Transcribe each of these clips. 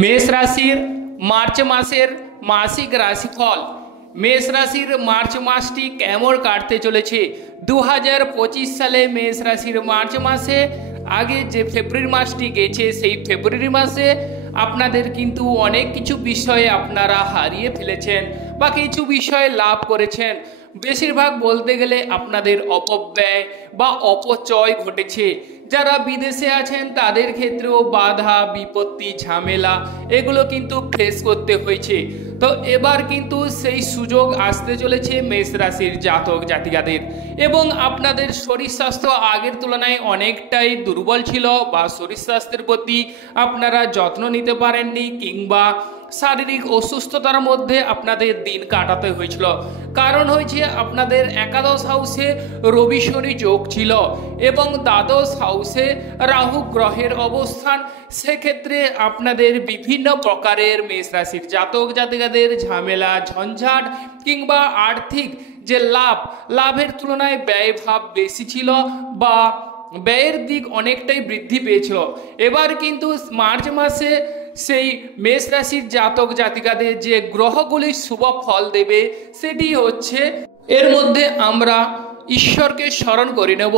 মেষ রাশির মার্চ মাসের মাসিক রাশিফল। মেষ রাশির মার্চ মাসটি কেমন কাটতে চলেছে 2025 সালে মেষ রাশির মার্চ মাসে আগে যে ফেব্রুয়ারি মাসটি গেছে সেই ফেব্রুয়ারি মাসে আপনাদের কিন্তু অনেক কিছু বিষয়ে আপনারা হারিয়ে ফেলেছেন বা কিছু বিষয়ে লাভ করেছেন। বেশিরভাগ বলতে গেলে আপনাদের অপব্যয় বা অপচয় ঘটেছে। যারা বিদেশে আছেন তাদের ক্ষেত্রেও বাধা বিপত্তি ঝামেলা এগুলো কিন্তু ফেস করতে হয়েছে। তো এবার কিন্তু সেই সুযোগ আসতে চলেছে মেষ রাশির জাতক জাতিকাদের, এবং আপনাদের শরীর স্বাস্থ্য আগের তুলনায় অনেকটাই দুর্বল ছিল বা শরীর স্বাস্থ্যের প্রতি আপনারা যত্ন নিতে পারেননি, কিংবা শারীরিক অসুস্থতার মধ্যে আপনাদের দিন কাটাতে হয়েছিল। কারণ হয়েছে আপনাদের একাদশ হাউসে রবি শনি যোগ ছিল এবং দ্বাদশ হাউসে রাহু গ্রহের অবস্থান। সেক্ষেত্রে আপনাদের বিভিন্ন প্রকারের মেষ রাশির জাতক জাতিকাদের ঝামেলা ঝঞ্ঝাট কিংবা আর্থিক যে লাভের তুলনায় ব্যয়ভাব বেশি ছিল বা ব্যয়ের দিক অনেকটাই বৃদ্ধি পেয়েছিল। এবার কিন্তু মার্চ মাসে সেই মেষ রাশির জাতক জাতিকাদের যে গ্রহগুলি শুভ ফল দেবে সেটি হচ্ছে, এর মধ্যে আমরা ঈশ্বরকে স্মরণ করে নেব।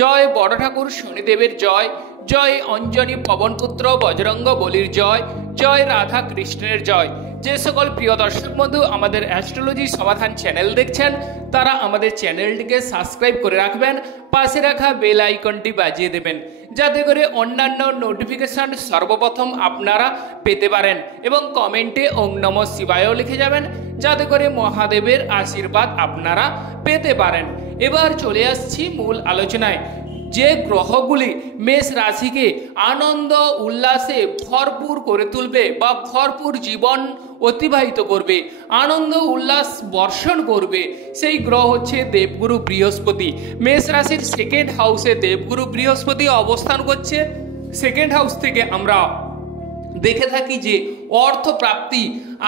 জয় বড় ঠাকুর শনিদেবের জয়, জয় অঞ্জনী পবনপুত্র বজরঙ্গ বলির জয়, জয় রাধা কৃষ্ণের জয়। যে সকল প্রিয় দর্শক বন্ধু আমাদের অ্যাস্ট্রোলজি সমাধান চ্যানেল দেখছেন তারা আমাদের চ্যানেলটিকে সাবস্ক্রাইব করে রাখবেন, পাশে রাখা বেল আইকনটি বাজিয়ে দেবেন যাতে করে অন্যান্য নোটিফিকেশন সর্বপ্রথম আপনারা পেতে পারেন, এবং কমেন্টে ওম নমঃ শিবায়ও লিখে যাবেন যাতে করে মহাদেবের আশীর্বাদ আপনারা পেতে পারেন। এবার চলে আসছি মূল আলোচনায়। যে গ্রহগুলি মেষ রাশিকে আনন্দ উল্লাসে ভরপুর করে তুলবে বা ভরপুর জীবন অতিবাহিত করবে, আনন্দ উল্লাস বর্ষণ করবে, সেই গ্রহ হচ্ছে দেবগুরু বৃহস্পতি। মেষ রাশির সেকেন্ড হাউসে দেবগুরু বৃহস্পতি অবস্থান করছে। সেকেন্ড হাউস থেকে আমরা দেখে থাকি যে অর্থপ্রাপ্তি,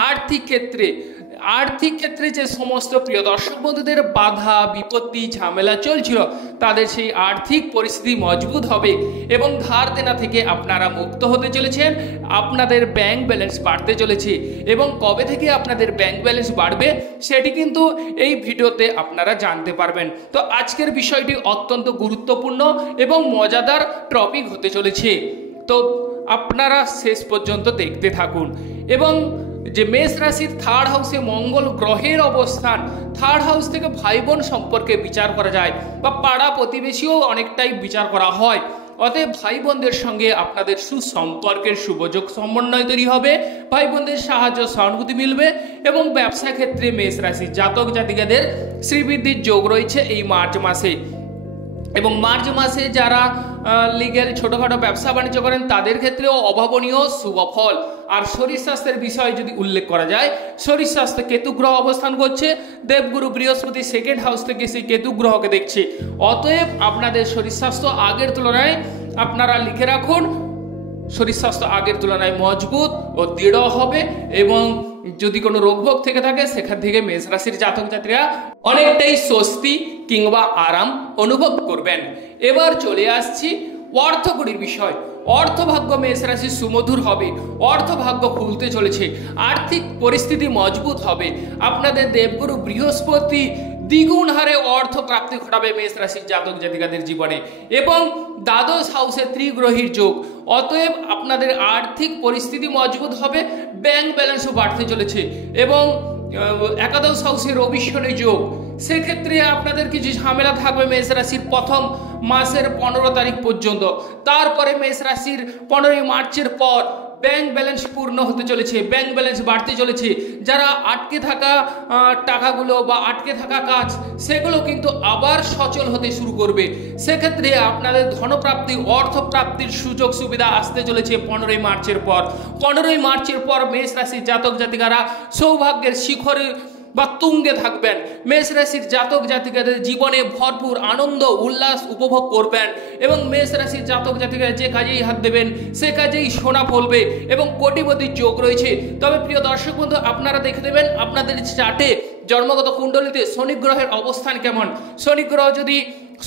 আর্থিক ক্ষেত্রে যে সমস্ত প্রিয় দর্শক বন্ধুদের বাধা বিপত্তি ঝামেলা চলছিল তাদের সেই আর্থিক পরিস্থিতি মজবুত হবে এবং ধার দেনা থেকে আপনারা মুক্ত হতে চলেছেন। আপনাদের ব্যাংক ব্যালেন্স বাড়তে চলেছে, এবং কবে থেকে আপনাদের ব্যাংক ব্যালেন্স বাড়বে সেটি কিন্তু এই ভিডিওতে আপনারা জানতে পারবেন। তো আজকের বিষয়টি অত্যন্ত গুরুত্বপূর্ণ এবং মজাদার টপিক হতে চলেছে, তো আপনারা শেষ পর্যন্ত দেখতে থাকুন। এবং যে মেষ রাশির থার্ড হাউসে মঙ্গল গ্রহের অবস্থান, থার্ড হাউস থেকে ভাই বোন সম্পর্কে বিচার করা যায় বা পাড়া প্রতিবেশীও অনেকটাই বিচার করা হয়। অতএব ভাই বোনদের সঙ্গে আপনাদের সুসম্পর্কের শুভযোগ সমন্বয় তৈরি হবে, ভাই বোনদের সাহায্য সহানুভূতি মিলবে, এবং ব্যবসা ক্ষেত্রে মেষ রাশির জাতক জাতিকাদের শ্রীবৃদ্ধির যোগ রয়েছে এই মার্চ মাসে। এবং মার্চ মাসে যারা লিগেল ছোটোখাটো ব্যবসা বাণিজ্য করেন তাদের ক্ষেত্রেও অভাবনীয় শুভ ফল। আর শরীর স্বাস্থ্যের বিষয়ে যদি উল্লেখ করা যায়, শরীর স্বাস্থ্যে কেতু গ্রহ অবস্থান করছে, দেবগুরু বৃহস্পতি সেকেন্ড হাউস থেকে সেই কেতু গ্রহকে দেখছে। অতএব আপনাদের শরীর স্বাস্থ্য আগের তুলনায়, আপনারা লিখে রাখুন, শরীর স্বাস্থ্য আগের তুলনায় মজবুত ও দৃঢ় হবে, এবং যদি কোনো রোগভোগ থেকে থাকে সেখান থেকে মেষ রাশির জাতক জাতিরা অনেকটাই স্বস্তি কিংবা আরাম অনুভব করবেন। এবার চলে আসছি অর্থকরীর বিষয়। অর্থভাগ্য মেষ রাশি সুমধুর হবে, অর্থভাগ্য খুলতে চলেছে, আর্থিক পরিস্থিতি মজবুত হবে। আপনাদের দেবগুরু বৃহস্পতি দ্বিগুণ হারে অর্থ প্রাপ্তি ঘটাবে মেষ রাশির জাতক জাতিকাদের জীবনে, এবং দ্বাদশ হাউসে ত্রিগ্রহীর যোগ। অতএব আপনাদের আর্থিক পরিস্থিতি মজবুত হবে, ব্যাংক ব্যালেন্সও বাড়তে চলেছে, এবং একাদশ হাউসে রবি শনি যোগ। সেক্ষেত্রে আপনাদের কিছু ঝামেলা থাকবে মেষ রাশির প্রথম মাসের 15 তারিখ পর্যন্ত। তারপরে মেষ রাশির 15ই মার্চের পর ব্যাংক ব্যালেন্স পূর্ণ হতে চলেছে, ব্যাংক ব্যালেন্স বাড়তে চলেছে। যারা আটকে থাকা টাকাগুলো বা আটকে থাকা কাজ সেগুলো কিন্তু আবার সচল হতে শুরু করবে। সেক্ষেত্রে আপনাদের ধনপ্রাপ্তি অর্থপ্রাপ্তির সুযোগ সুবিধা আসতে চলেছে 15ই মার্চের পর। 15ই মার্চের পর মেষ রাশির জাতক জাতিকারা সৌভাগ্যের শিখরে বা তুঙ্গে থাকবেন। মেষ রাশির জাতক জাতিকাদের জীবনে ভরপুর আনন্দ উল্লাস উপভোগ করবেন, এবং মেষ রাশির জাতক জাতিকারা যে কাজেই হাত দেবেন সে কাজেই সোনা ফলবে এবং কোটিপতির যোগ রয়েছে। তবে প্রিয় দর্শক বন্ধু, আপনারা দেখে দেবেন আপনাদের চার্টে জন্মগত কুণ্ডলিতে শনি গ্রহের অবস্থান কেমন। শনি গ্রহ যদি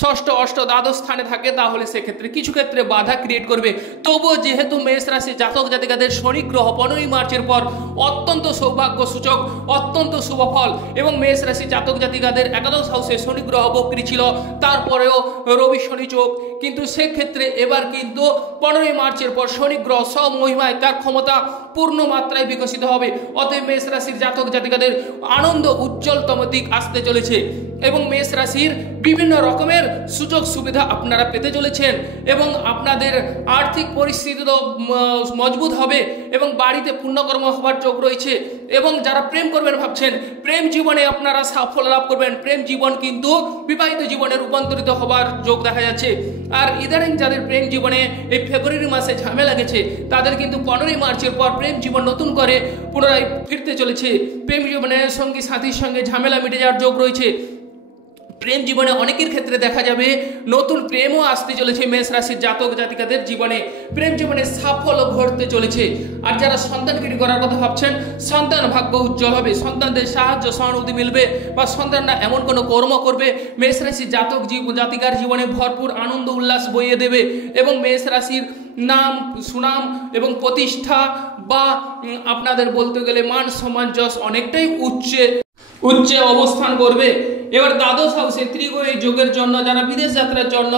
ষষ্ঠ অষ্ট দ্বাদশ স্থানে থাকে তাহলে সেক্ষেত্রে কিছু ক্ষেত্রে বাধা ক্রিয়েট করবে। তবুও যেহেতু মেষ রাশি জাতক জাতিকাদের শনি গ্রহ 15ই মার্চের পর অত্যন্ত সৌভাগ্য সূচক, অত্যন্ত শুভ ফল, এবং মেষ রাশি জাতক জাতিকাদের একাদশ হাউসে শনি গ্রহ বক্রী ছিল, তারপরেও রবি শনি যোগ, কিন্তু সেক্ষেত্রে এবার কিন্তু 15ই মার্চের পর শনি গ্রহ স্বমহিমায় তার ক্ষমতা পূর্ণ মাত্রায় বিকশিত হবে। অতএব মেষ রাশির জাতক জাতিকাদের আনন্দ উজ্জ্বলতম দিক আসতে চলেছে এবং মেষ রাশির বিভিন্ন রকমের সুযোগ সুবিধা আপনারা পেতে চলেছেন এবং আপনাদের আর্থিক পরিস্থিতি তো মজবুত হবে এবং বাড়িতে পুণ্যকর্ম হবার যোগ রয়েছে। এবং যারা প্রেম করবেন ভাবছেন, প্রেম জীবনে আপনারা সাফল্য লাভ করবেন। প্রেম জীবন কিন্তু বিবাহিত জীবনে রূপান্তরিত হবার যোগ দেখা যাচ্ছে। আর ইদানিং যাদের প্রেম জীবনে এই ফেব্রুয়ারি মাসে ঝামেলা গেছে তাদের কিন্তু 15ই মার্চের পর প্রেম জীবন নতুন করে পুনরায় ফিরতে চলেছে। প্রেম জীবনে সঙ্গী সাথীর সঙ্গে ঝামেলা মিটে যাওয়ার যোগ রয়েছে। প্রেম জীবনে অনেকের ক্ষেত্রে দেখা যাবে নতুন প্রেমও আসতে চলেছে। মেষ রাশির জাতক জাতিকাদের জীবনে প্রেম জীবনে সাফল্য ঘটতে চলেছে। আর যারা সন্তানগিরি করার কথা ভাবছেন, সন্তান ভাগ্য উজ্জ্বল হবে, সন্তানদের সাহায্য সহানুভূতি মিলবে বা সন্তানরা এমন কোনো কর্ম করবে মেষ রাশির জাতক জাতিকার জীবনে ভরপুর আনন্দ উল্লাস বইয়ে দেবে এবং মেষ রাশির নাম সুনাম এবং প্রতিষ্ঠা বা আপনাদের বলতে গেলে মান সম্মান যশ অনেকটাই উচ্চে অবস্থান করবে। এবার দ্বাদশ হাউসে ত্রিগ্রহী যোগের জন্য যারা বিদেশ যাত্রার জন্য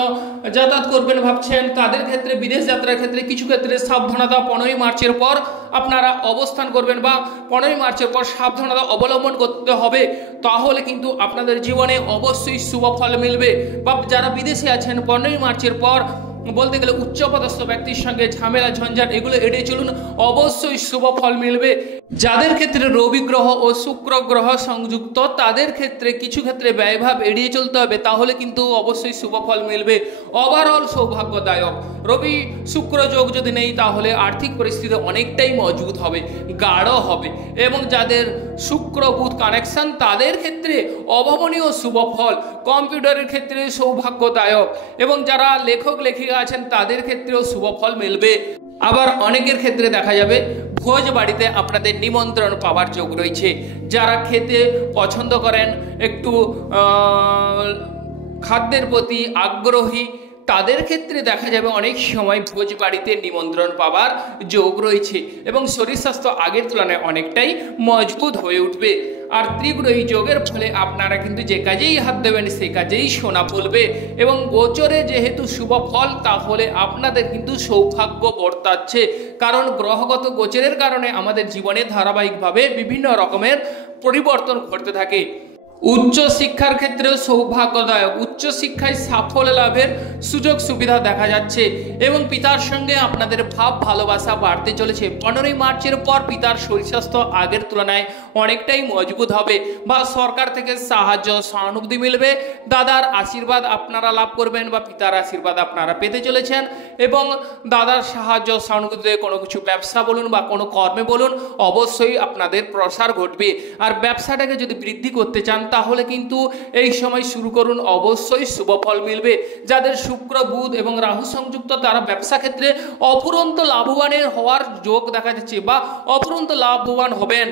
যাতায়াত করবেন ভাবছেন তাদের ক্ষেত্রে বিদেশ যাত্রার ক্ষেত্রে কিছু ক্ষেত্রে সাবধানতা 15ই মার্চের পর আপনারা অবস্থান করবেন বা 15ই মার্চের পর সাবধানতা অবলম্বন করতে হবে, তাহলে কিন্তু আপনাদের জীবনে অবশ্যই শুভ ফল মিলবে। বা যারা বিদেশে আছেন 15ই মার্চের পর বলতে গেলে উচ্চপদস্থ ব্যক্তির সঙ্গে ঝামেলা ঝঞ্ঝাট এগুলো এড়িয়ে চলুন, অবশ্যই শুভ ফল মিলবে। যাদের ক্ষেত্রে রবি গ্রহ ও শুক্র গ্রহ সংযুক্ত তাদের ক্ষেত্রে কিছু ক্ষেত্রে ব্যয়ভাব এড়িয়ে চলতে হবে, তাহলে কিন্তু অবশ্যই শুভ ফল মিলবে। ওভারঅল সৌভাগ্যদায়ক। রবি শুক্র যোগ যদি নেই তাহলে আর্থিক পরিস্থিতি অনেকটাই মজবুত হবে, গাঢ় হবে এবং যাদের শুক্র বুধ কানেকশন তাদের ক্ষেত্রে অভাবনীয় শুভ ফল। কম্পিউটারের ক্ষেত্রে সৌভাগ্যদায়ক এবং যারা লেখক লেখিকা আছেন তাদের ক্ষেত্রেও শুভ ফল মিলবে। আবার অনেকের ক্ষেত্রে দেখা যাবে ভোজ বাড়িতে আপনাদের নিমন্ত্রণ পাওয়ার যোগ রয়েছে। যারা খেতে পছন্দ করেন, একটু খাদ্যের প্রতি আগ্রহী, তাদের ক্ষেত্রে দেখা যাবে অনেক সময় ভোজ বাড়িতে নিমন্ত্রণ পাওয়ার যোগ রয়েছে এবং শরীর স্বাস্থ্য আগের তুলনায় অনেকটাই মজবুত হয়ে উঠবে। আর ত্রিগ্রহী যোগের ফলে আপনারা কিন্তু যে কাজেই হাত দেবেন সেই কাজেই সোনা ফলবে এবং গোচরে যেহেতু শুভ ফল তাহলে আপনাদের কিন্তু সৌভাগ্য বর্তাচ্ছে, কারণ গ্রহগত গোচরের কারণে আমাদের জীবনে ধারাবাহিকভাবে বিভিন্ন রকমের পরিবর্তন ঘটতে থাকে। উচ্চ শিক্ষার ক্ষেত্রেও সৌভাগ্যদায়ক, উচ্চ শিক্ষায় সাফল্য লাভের সুযোগ সুবিধা দেখা যাচ্ছে এবং পিতার সঙ্গে আপনাদের ভাব ভালোবাসা বাড়তে চলেছে। 15ই মার্চের পর পিতার শরীর স্বাস্থ্য আগের তুলনায় অনেকটাই মজবুত হবে বা সরকার থেকে সাহায্য সহানুভূতি মিলবে। দাদার আশীর্বাদ আপনারা লাভ করবেন বা পিতার আশীর্বাদ আপনারা পেতে চলেছেন এবং দাদার সাহায্য সহানুভূতিতে কোনো কিছু ব্যবসা বলুন বা কোনো কর্মে বলুন অবশ্যই আপনাদের প্রসার ঘটবে। আর ব্যবসাটাকে যদি বৃদ্ধি করতে চান তাহলে কিন্তু এই সময় শুরু করুন, অবশ্যই শুভ ফল মিলবে। যাদের শুক্র বুধ এবং রাহু সংযুক্ত তারা ব্যবসা ক্ষেত্রে অফুরন্ত লাভবানের হওয়ার যোগ দেখা যাচ্ছে বা অফুরন্ত লাভবান হবেন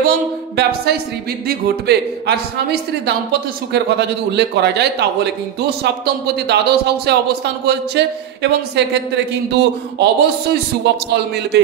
এবং ব্যবসায় শ্রীবৃদ্ধি ঘটবে। আর স্বামী স্ত্রী দাম্পত্য সুখের কথা যদি উল্লেখ করা যায় তাহলে কিন্তু সপ্তমপতি দ্বাদশ হাউসে অবস্থান করছে এবং সেক্ষেত্রে কিন্তু অবশ্যই শুভ ফল মিলবে।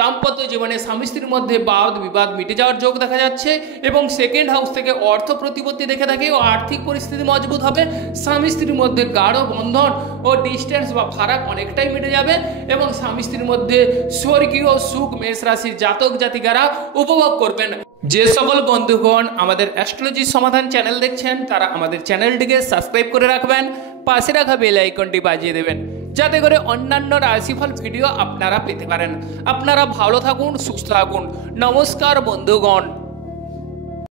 দাম্পত্য জীবনে স্বামী স্ত্রীর মধ্যে বাদ বিবাদ মিটে যাওয়ার যোগ দেখা যাচ্ছে এবং সেকেন্ড হাউস থেকে অর্থ প্রতিপত্তি দেখে থাকে ও আর্থিক পরিস্থিতি মজবুত হবে। স্বামী স্ত্রীর মধ্যে গাঢ় বন্ধন ও ডিস্টেন্স বা ফারাক অনেকটাই মিটে যাবে এবং স্বামী স্ত্রীর মধ্যে স্বর্গীয় সুখ মেষ রাশির জাতক জাতিকারা উপভোগ করবেন। যে সকল বন্ধুগণ আমাদের অ্যাস্ট্রোলজি সমাধান চ্যানেল দেখছেন তারা আমাদের চ্যানেলটিকে সাবস্ক্রাইব করে রাখবেন, পাশে রাখা বেল আইকনটি বাজিয়ে দেবেন যাতে করে অন্যান্য রাশিফল ভিডিও আপনারা পেতে পারেন। আপনারা ভালো থাকুন, সুস্থ থাকুন। নমস্কার বন্ধুগণ।